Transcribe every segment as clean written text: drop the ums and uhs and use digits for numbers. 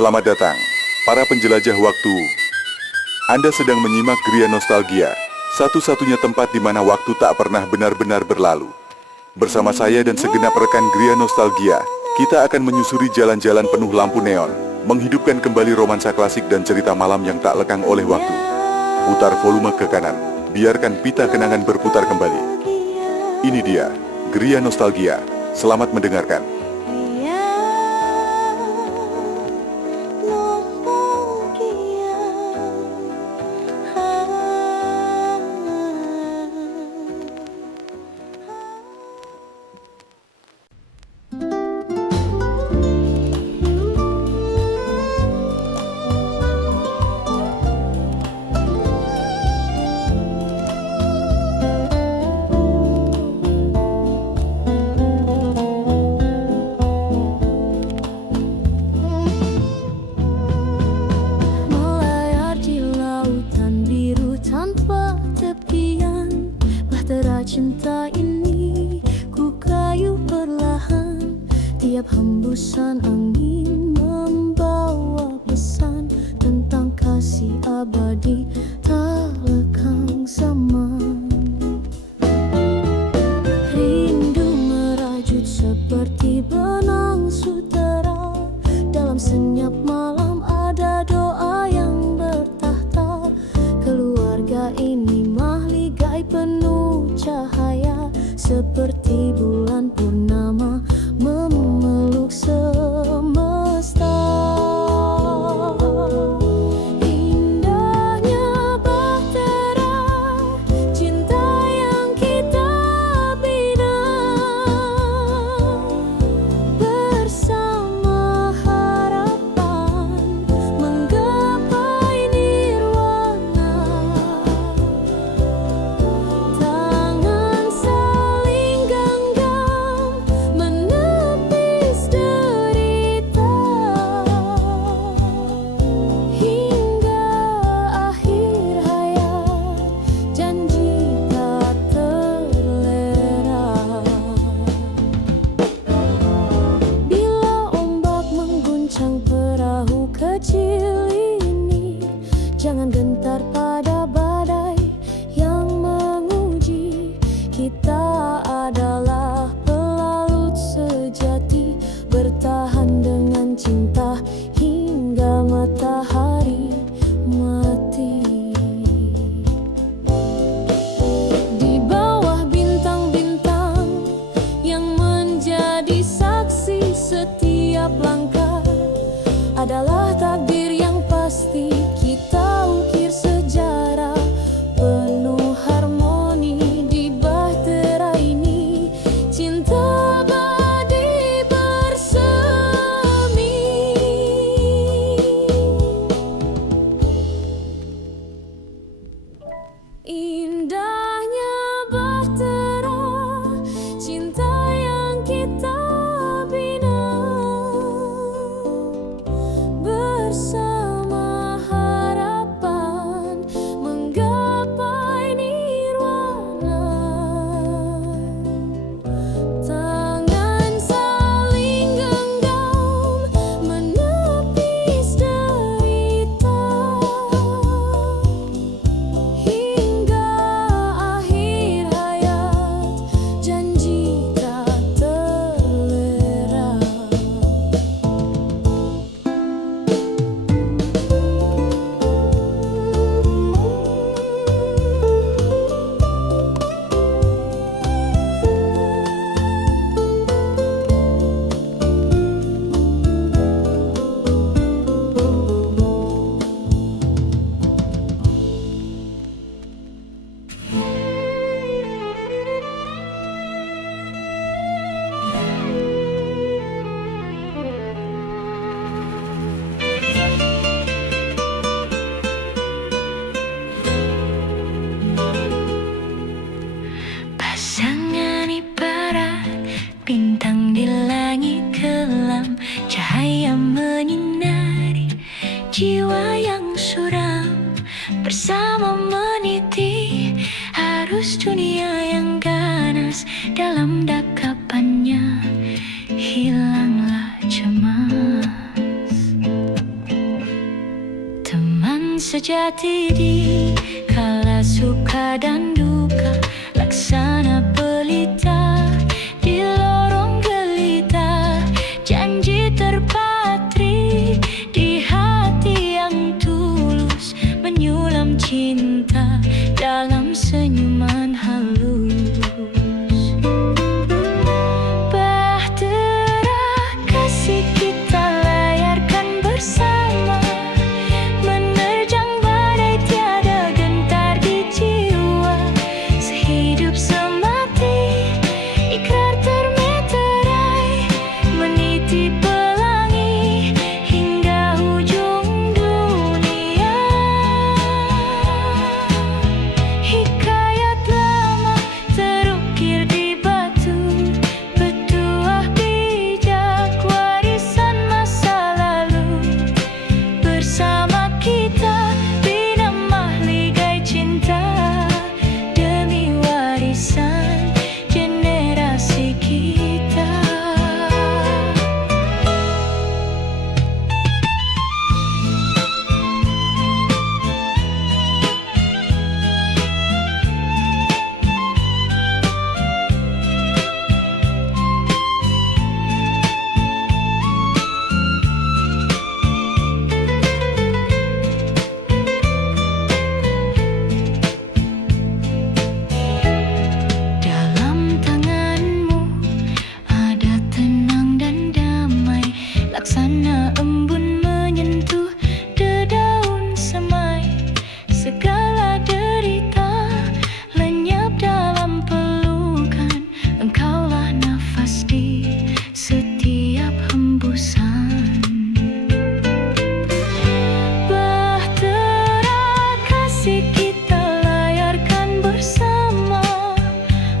Selamat datang, para penjelajah waktu. Anda sedang menyimak Gria Nostalgia, satu-satunya tempat di mana waktu tak pernah benar-benar berlalu. Bersama saya dan segenap rekan Gria Nostalgia, kita akan menyusuri jalan-jalan penuh lampu neon, menghidupkan kembali romansa klasik dan cerita malam yang tak lekang oleh waktu. Putar volume ke kanan, biarkan pita kenangan berputar kembali. Ini dia, Gria Nostalgia. Selamat mendengarkan. Cinta ini ku kayu perlahan, tiap hembusan angin membawa pesan tentang kasih abadi tak lekang zaman. Rindu merajut seperti benang sutera, dalam senyap malam ada doa yang bertahta. Keluarga ini mahligai penuh cahaya, seperti bulan purnama memeluk semesta. Indahnya bahtera cinta yang kita bina, bersama harapan menggapai nirwana. Tangan saling genggam menepis derita, hingga akhir hayat janji tak terlera. Bila ombak mengguncang perahu kecil ini, jangan gentar pada badai yang menguji. Kita adalah pelaut sejati, bertahan dengan cinta hingga matahari mati. Di bawah bintang-bintang yang menjadi saksi setiap langkah, adalah takdir yang pasti. Kita ukir sejarah penuh harmoni di bahtera ini, cinta abadi bersemi. Indahnya bahtera cinta yang kita bina, sejati di kala suka dan duka, laksana pelita di lorong gelita, janji terpatri di hati yang tulus, menyulam cinta dalam senyuman halus. Bahtera kasih kita layarkan bersama, menerjang badai tiada gentar di jiwa, sehidup semati ikrar termeterai, meniti pelangi hingga ujung dunia. Hikayat lama terukir di batu, petuah bijak warisan masa lalu, bersama kita bina mahligai cinta demi warisan generasi kita. Dalam tanganmu ada tenang dan damai, laksana embun menyentuh dedaun semai, segala derita lenyap dalam pelukan, engkaulah nafas di setiap hembusan. Bahtera kasih kita layarkan bersama,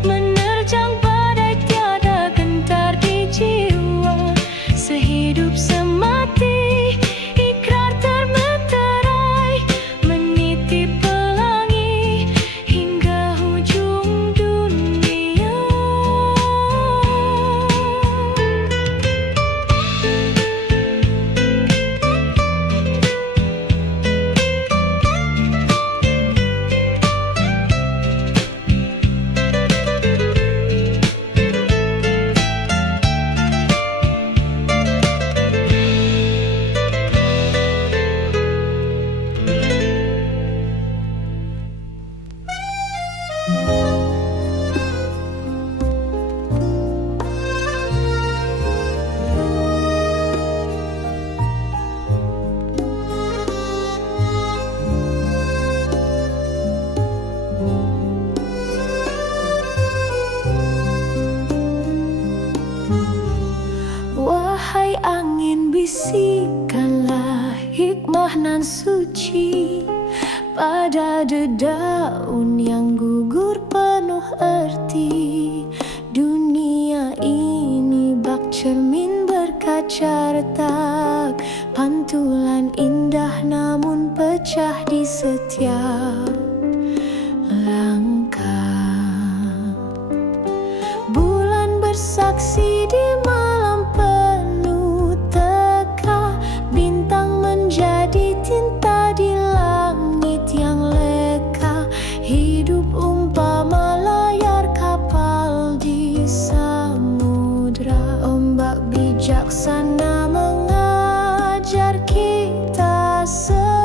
menerjang badai tiada gentar di jiwa, sehidup semati ikrar termeterai, meniti pelangi hingga ujung dunia. Wahai angin, bisikanlah hikmah nan suci pada dedaun yang gugur penuh arti. Dunia ini bak cermin berkaca retak, pantulan indah namun pecah di setiap langkah. Bulan bersaksi di malam penuh teka, bintang menjadi tinta di langit yang leka, hidup umpama layar kapal di samudra, ombak bijaksana mengajar kita setia.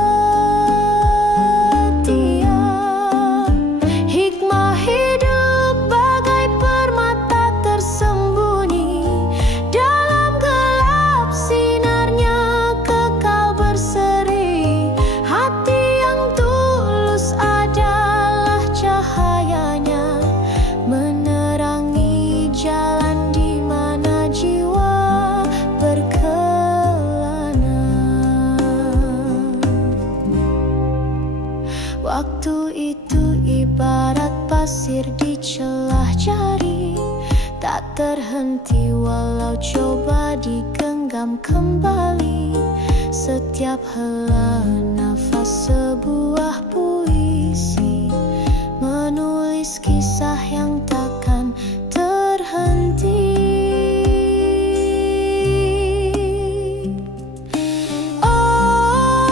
Hikmah hidup bagai permata tersembunyi, dalam gelap sinarnya kekal berseri, hati yang tulus adalah cahayanya, menerangi jalan di mana jiwa berkelana. Waktu itu ibarat pasir di celah jari, tak terhenti walau coba digenggam kembali. Setiap hela nafas sebuah puisi, menulis kisah yang takkan terhenti. Oh,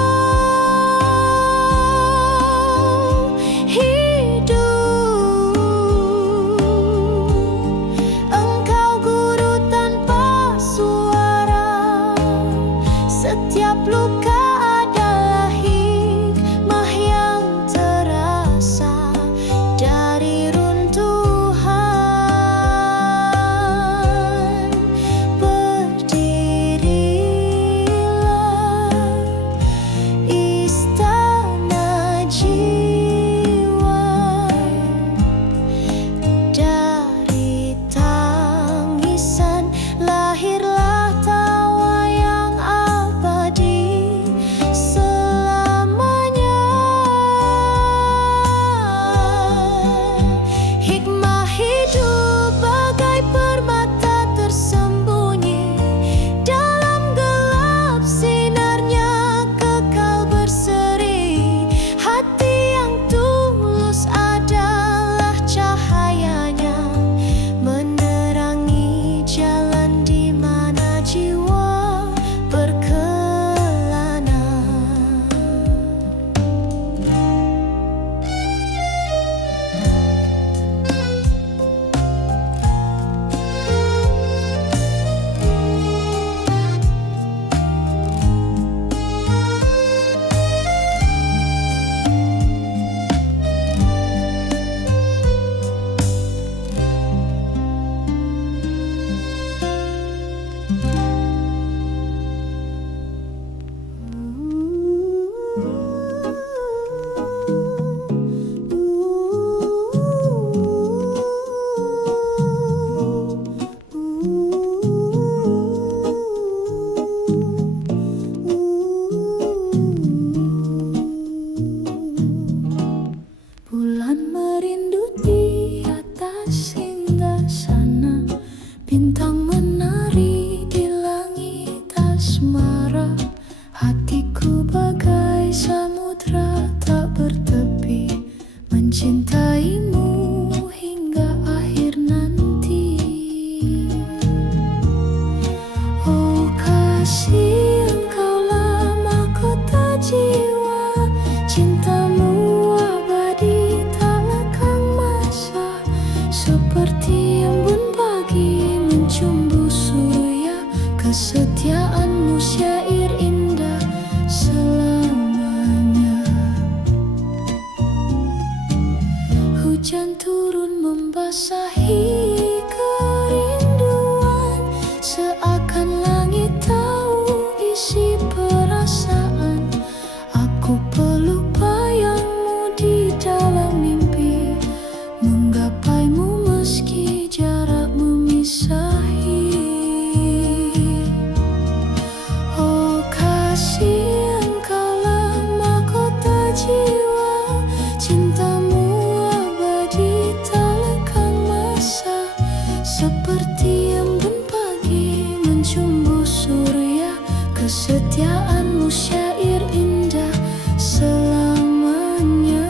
isi perasaan. Aku peluk bayangmu di dalam mimpi, menggapaimu meski jarak memisahi. Oh kasih, engkaulah mahkota jiwa, cintamu abadi tak lekang masa. Seperti embun pagi mencumbu surya, kesetiaanmu syair indah selamanya.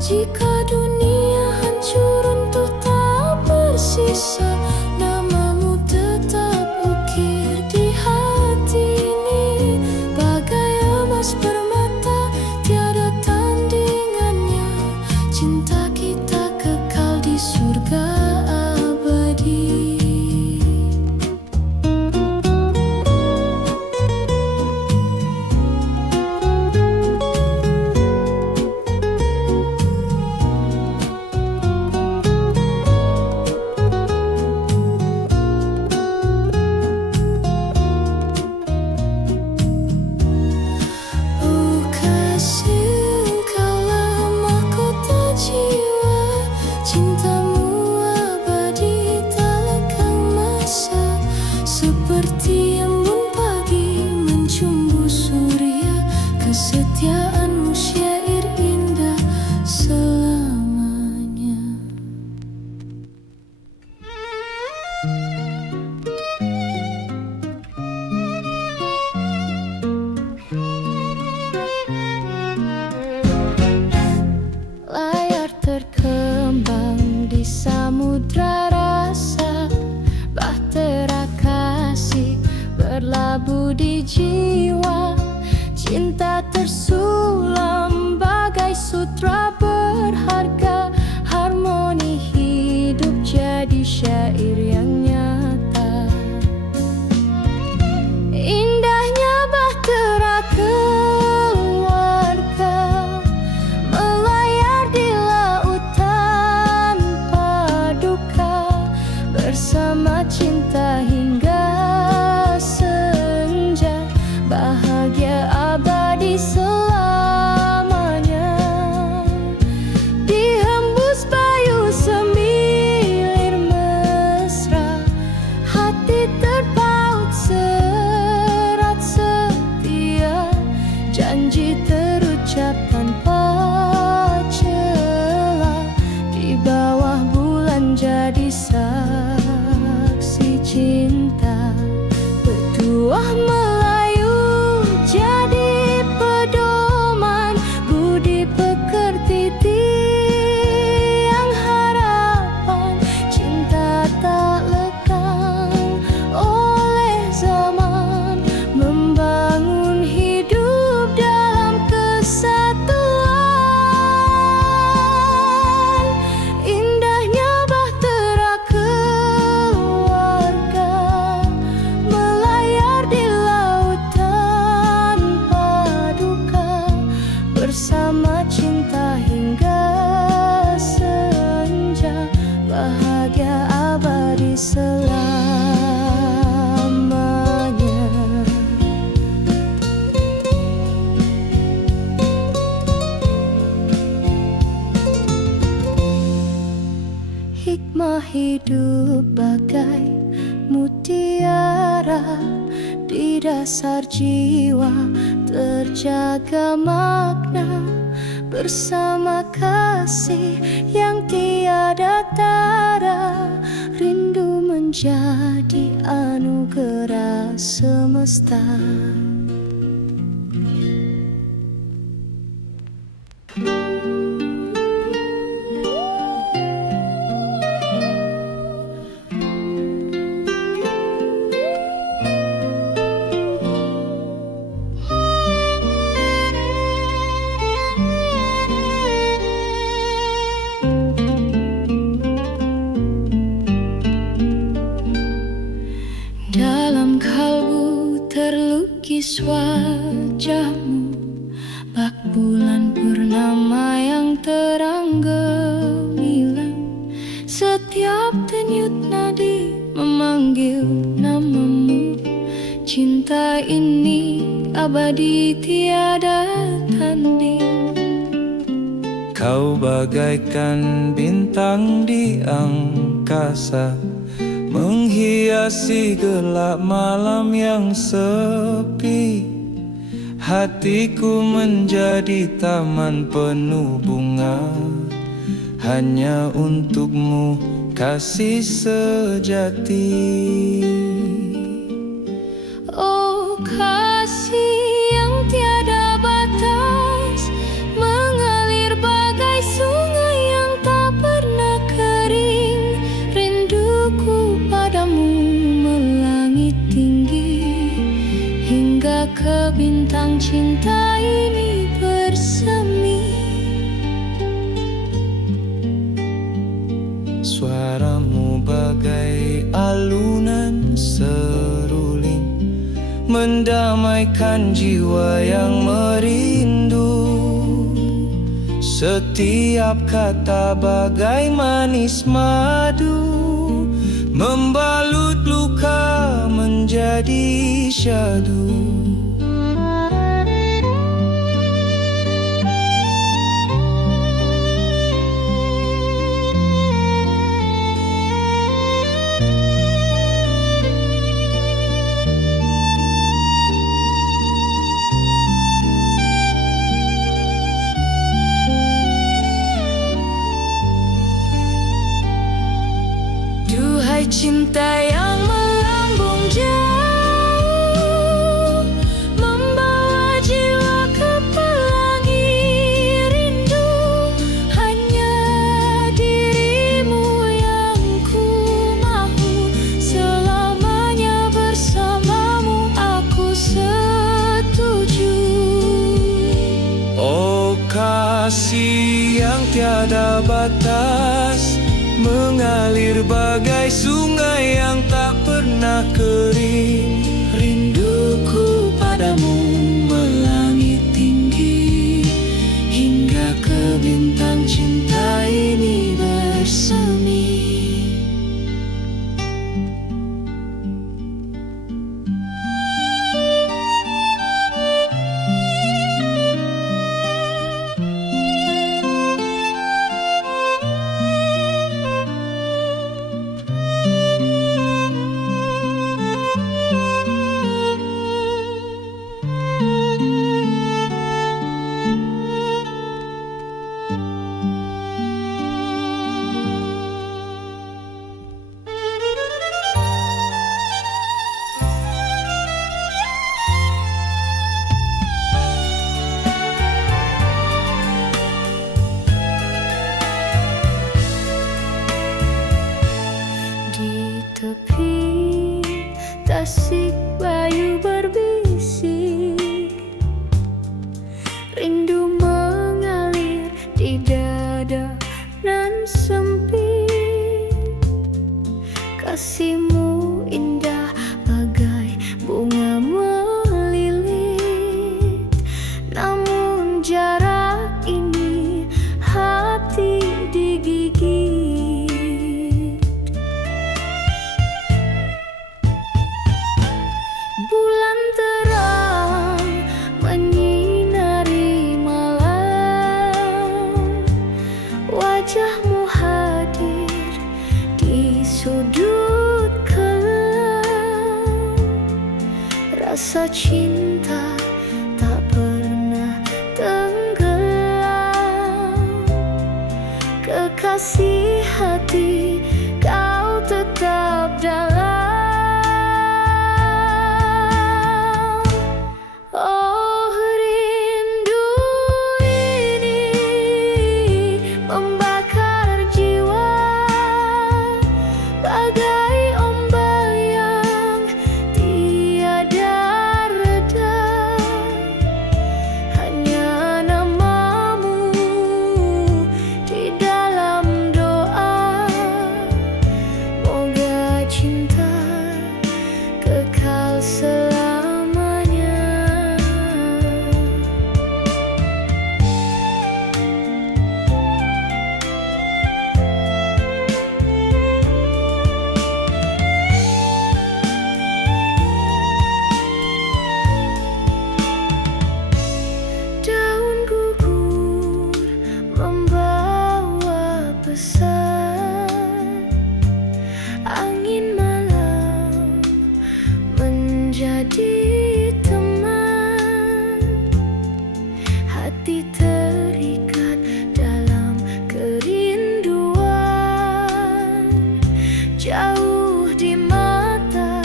Jika dunia hancur untuk tak bersisa, namamu tetap ukir di hati ini. Bagai emas permata tiada tandingannya, cinta kita kekal di surga abadi. Oh kasih, engkaulah mahkota jiwa, cintamu abadi tak lekang masa. Seperti embun pagi mencumbu surya, kesetiaanmu syair indah selamanya. Layar terkembang di samudra rasa, bahtera kasih berlabuh di jiwa. Cinta tersulam bagai sutra berharga, harmoni hidup jadi syair yang nyata. Indahnya bahtera keluarga, melayar di laut tanpa duka, bersama cinta hingga senja, bahagia abadi selamanya. Dihembus bayu semilir mesra, hati terpaut serat setia, janji terucap tanpa celah, di bawah bulan jadi saksi cinta. Petuah Melayu jadi pedoman, budi pekerti tiang harapan. Cinta tak lekang oleh zaman, membangun hidup dalam kesatuan. Indahnya bahtera keluarga, melayar di laut tanpa duka, bersama cinta hingga senja, bahagia abadi selamanya. Hikmah hidup bagai mutiara, di dasar jiwa terjaga makna, bersama kasih yang tiada tara, rindu menjadi anugerah semesta. Dalam kalbu terlukis wajahmu, bak bulan purnama yang terang gemilang. Setiap denyut nadi memanggil namamu, cinta ini abadi tiada tanding. Kau bagaikan bintang di angkasa, menghiasi gelap malam yang sepi. Hatiku menjadi taman penuh bunga, hanya untukmu kasih sejati. Oh kasih yang tiada batas, mengalir bagai sungai yang tak pernah kering. Rinduku padamu melangit tinggi, hingga ke bintang cinta ini bersemi. Suaramu bagai alunan seruling, mendamaikan jiwa yang merindu. Setiap kata bagai manis madu, membalut luka menjadi syadu. Duhai cinta yang melambung jauh, membawa jiwa ke pelangi rindu. Hanya dirimu yang ku mahu, selamanya bersamamu aku setuju. Oh kasih yang tiada batas, mengalir bagai sungai yang tak pernah kering. Rinduku padamu melangit tinggi, hingga ke bintang cinta ini bersemi. Di tepi tasik bayu berbisik, rindu mengalir di dada nan sempit. Kasihmu indah bagai bunga melilit, namun jarak ini hati digigit. Bulan terang menyinari malam, wajahmu hadir di sudut kelam. Rasa cinta tak pernah tenggelam, kekasih hati kau tetap dalam. Oh rindu ini membakar jiwa, bagai ombak yang tiada reda. Hanya namamu di dalam doa, menjadi teman. Hati terikat dalam kerinduan, jauh di mata,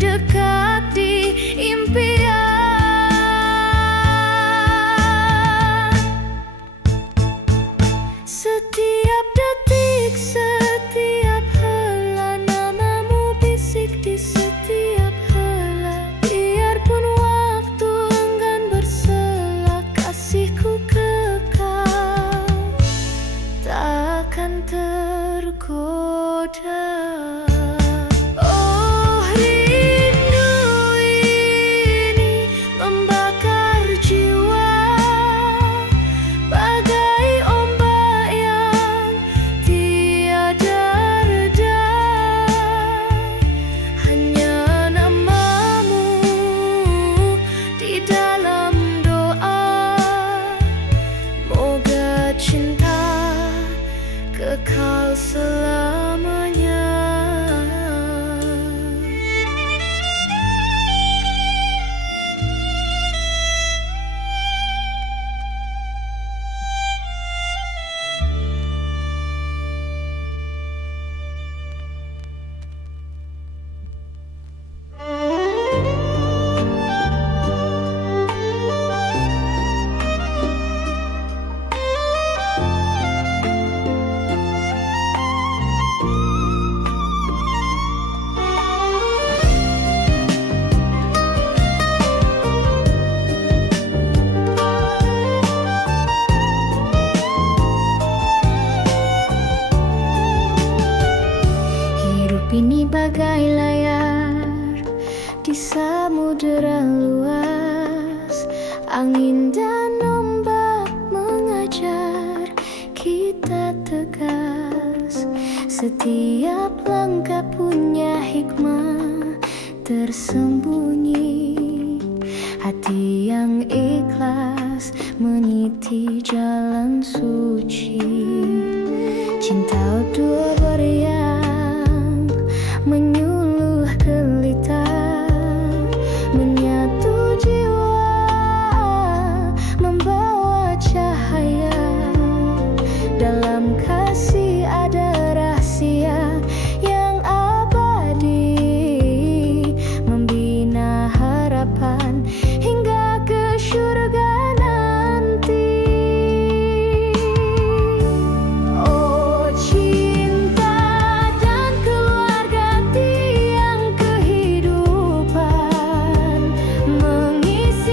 dekat di impian. Setiap detik, setiap hela, namamu bisik di setiap hela. Biarpun waktu enggan bersela, kasihku kekal, takkan tergoda. Oh, rindu ini membakar jiwa, bagai ombak yang tiada reda. Hanya namamu di dalam doa, moga cinta kekal selamanya. Hidup ini bagai layar di samudera luas, angin dan ombak mengajar kita tegas. Setiap langkah punya hikmah tersembunyi, hati yang ikhlas meniti jalan suci. Cinta dua beriang menyuluh gelita, menyatu jiwa, membawa cahaya. Dalam kasih ada rahasia yang abadi, membina harapan hingga ke surga nanti. Oh, cinta dan keluarga tiang kehidupan, mengisi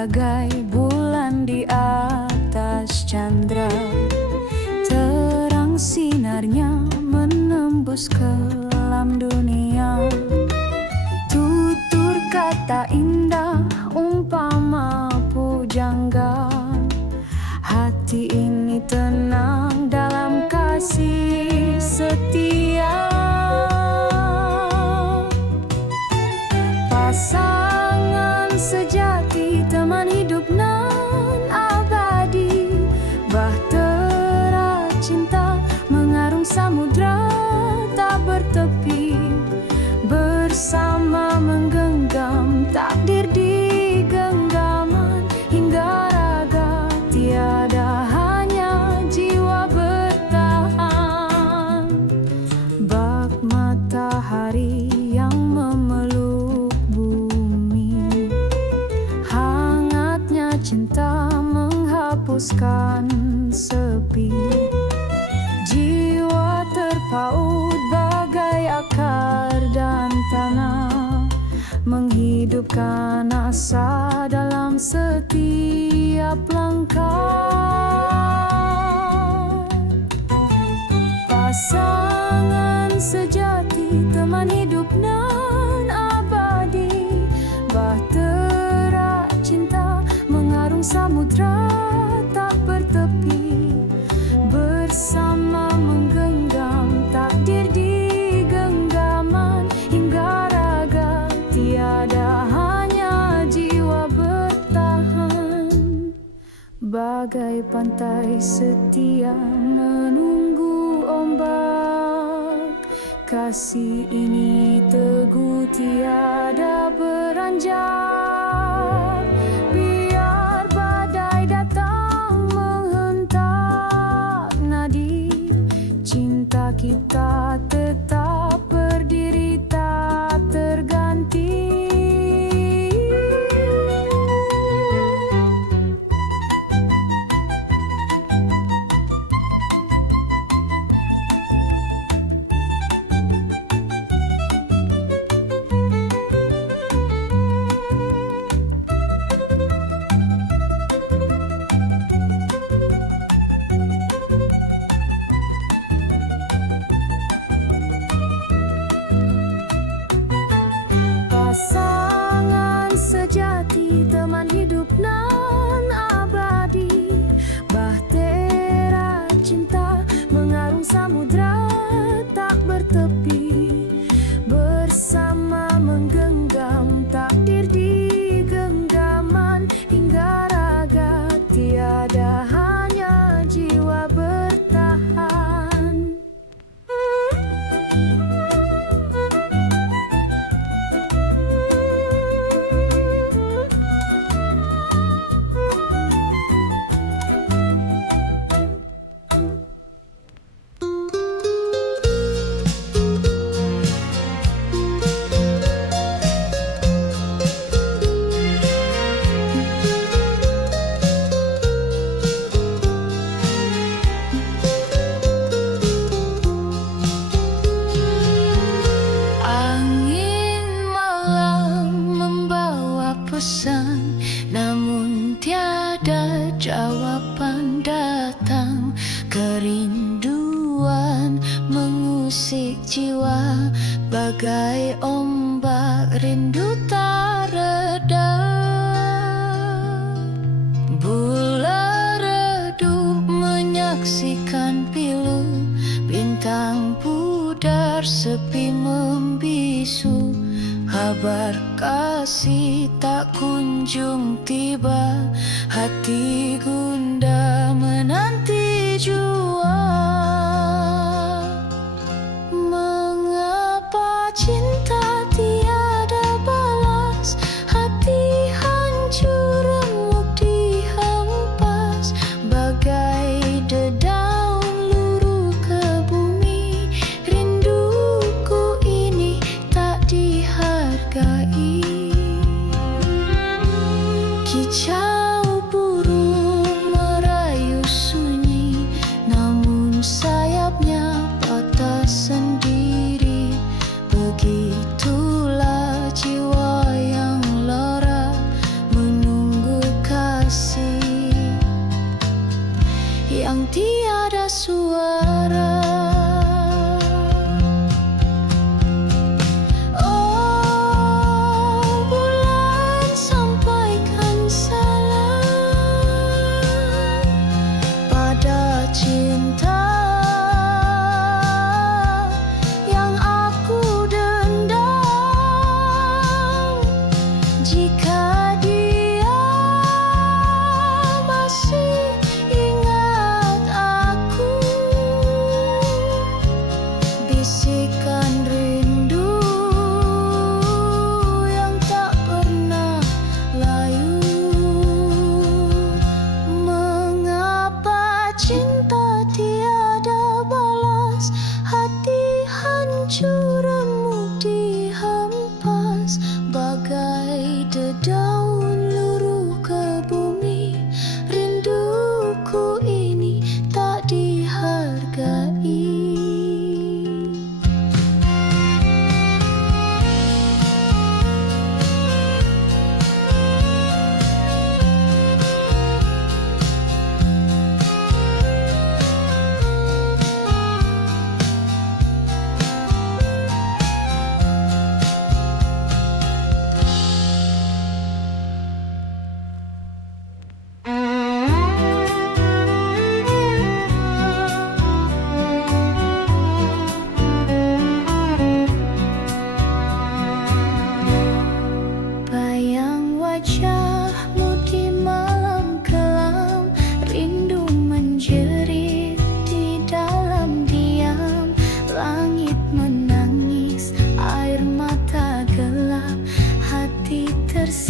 bagai bulan di atas chandra. Terang sinarnya menembus kelam dunia. Tutur kata indah umpama pujangga. Hati ini tenang dalam kasih setia. Pasangan sejati, teman hidup nan abadi. Bahtera cinta mengarung samudra tak bertepi. Bersama menggenggam takdir di genggaman hingga raga tiada, hanya jiwa bertahan. Bak matahari yang memeluk bumi, hangatnya cinta menghapuskan sepi. Jiwa terpaut bagai akar dan tanah, menghidupkan asa dalam setiap langkah. Pasangan sejati, teman hidup nan abadi. Bahtera cinta mengarung samudra tak bertepi. Bersama menggenggam takdir di genggaman hingga raga tiada, hanya jiwa bertahan. Bagai pantai setia menunggu ombak, kasih ini teguh tiada beranjak. Biar badai datang menghentak nadi, cinta kita tetap berdiri tak terganti. Pasangan sejati, teman hidup nan abadi. Bahtera cinta mengarung samudra tak bertepi. Bersama menggenggam takdir di genggaman hingga raga tiada, hanya jiwa bertahan. Angin malam membawa pesan, namun tiada jawaban datang. Kerinduan mengusik jiwa bagai ombak rindu tak reda. Bulan redup menyaksikan pilu, bintang pudar sepi membisu. Kabar kasih tak kunjung tiba, hati gundah menanti jua. Mengapa cinta tiada balas, hati hancur remuk dihempas. Bagai dedaun luruh ke bumi, rinduku ini tak dihargai. Kicau burung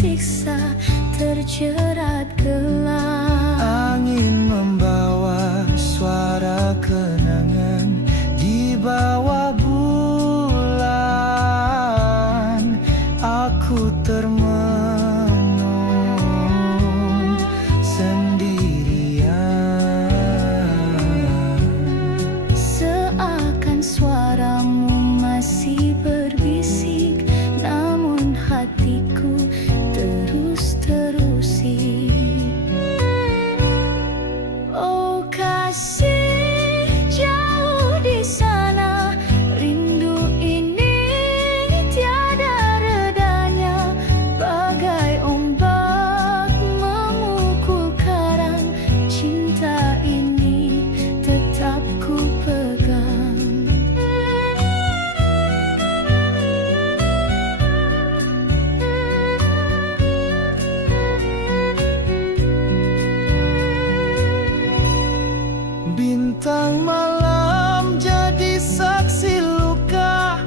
tersiksa, terjerat gelap. Angin membawa suara kenangan di bawah bulan. Aku termenung sendirian. Seakan suaramu masih berbisik, namun hatiku terus terusik. Oh kasih jauh di sana, rindu ini tiada redanya. Bagai ombak memukul karang, cinta ini tetap ku pegang. Bintang malam jadi saksi luka,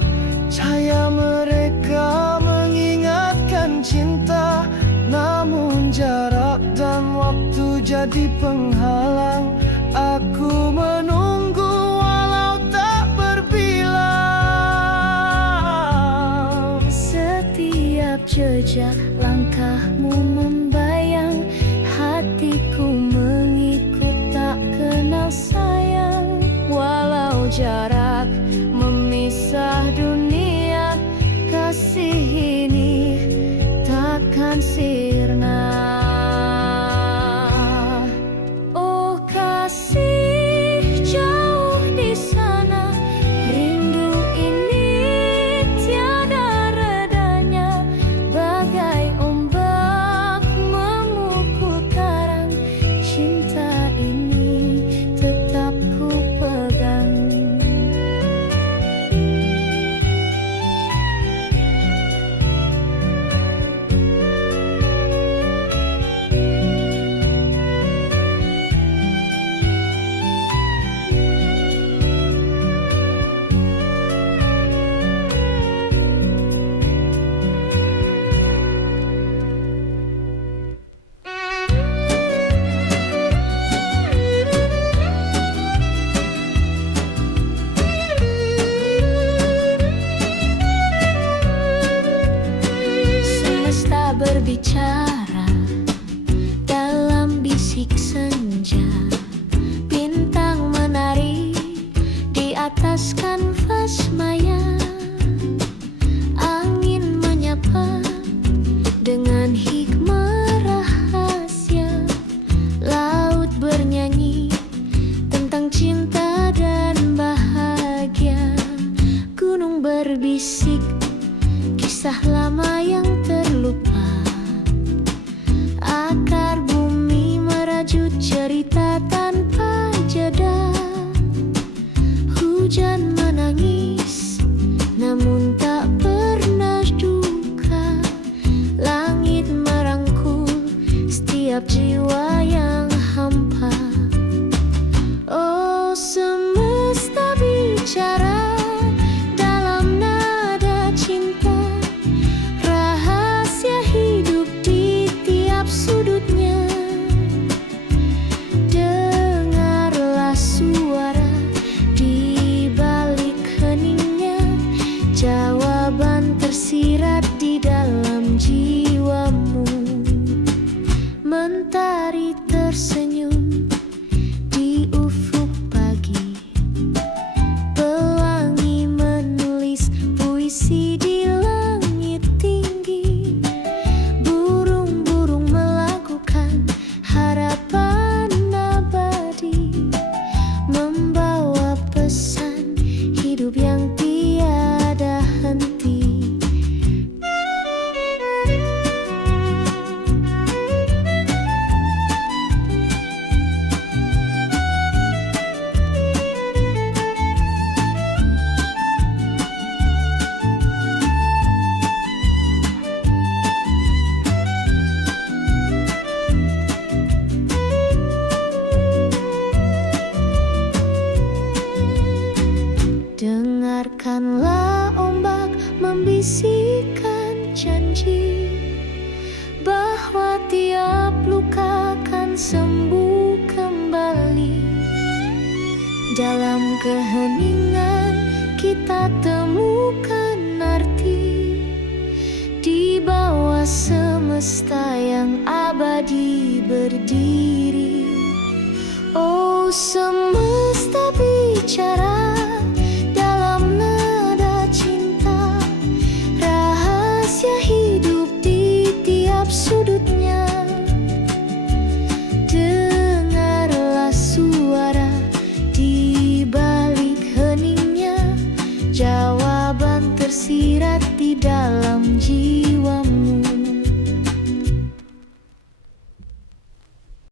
cahaya mereka mengingatkan cinta. Namun jarak dan waktu jadi penghalang. Aku menunggu walau tak berbilang. Setiap jejak langkahmu membayang, hatiku mengikut tak kenal sayang. Walau jarak memisah dunia, kasih ini takkan sirna. Oh kasih jauh di sana, rindu ini tiada redanya. Bagai ombak memukul karang, cinta ini tetap ku pegang. Semesta berbicara dalam bisik senja, bintang menari di atas kanvas maya. Angin menyapa dengan hikmah rahasia, laut bernyanyi tentang cinta dan bahagia. Gunung berbisik kisah lama yang terlupa, akar bumi merajut cerita tanpa jeda. Hujan menangis namun tak pernah duka, langit merangkul setiap jiwa yang hampa. Oh semesta bicara dalam nada cinta, rahasia akan sembuh kembali. Dalam keheningan kita temukan arti, di bawah semesta yang abadi berdiri. Oh semesta bicara,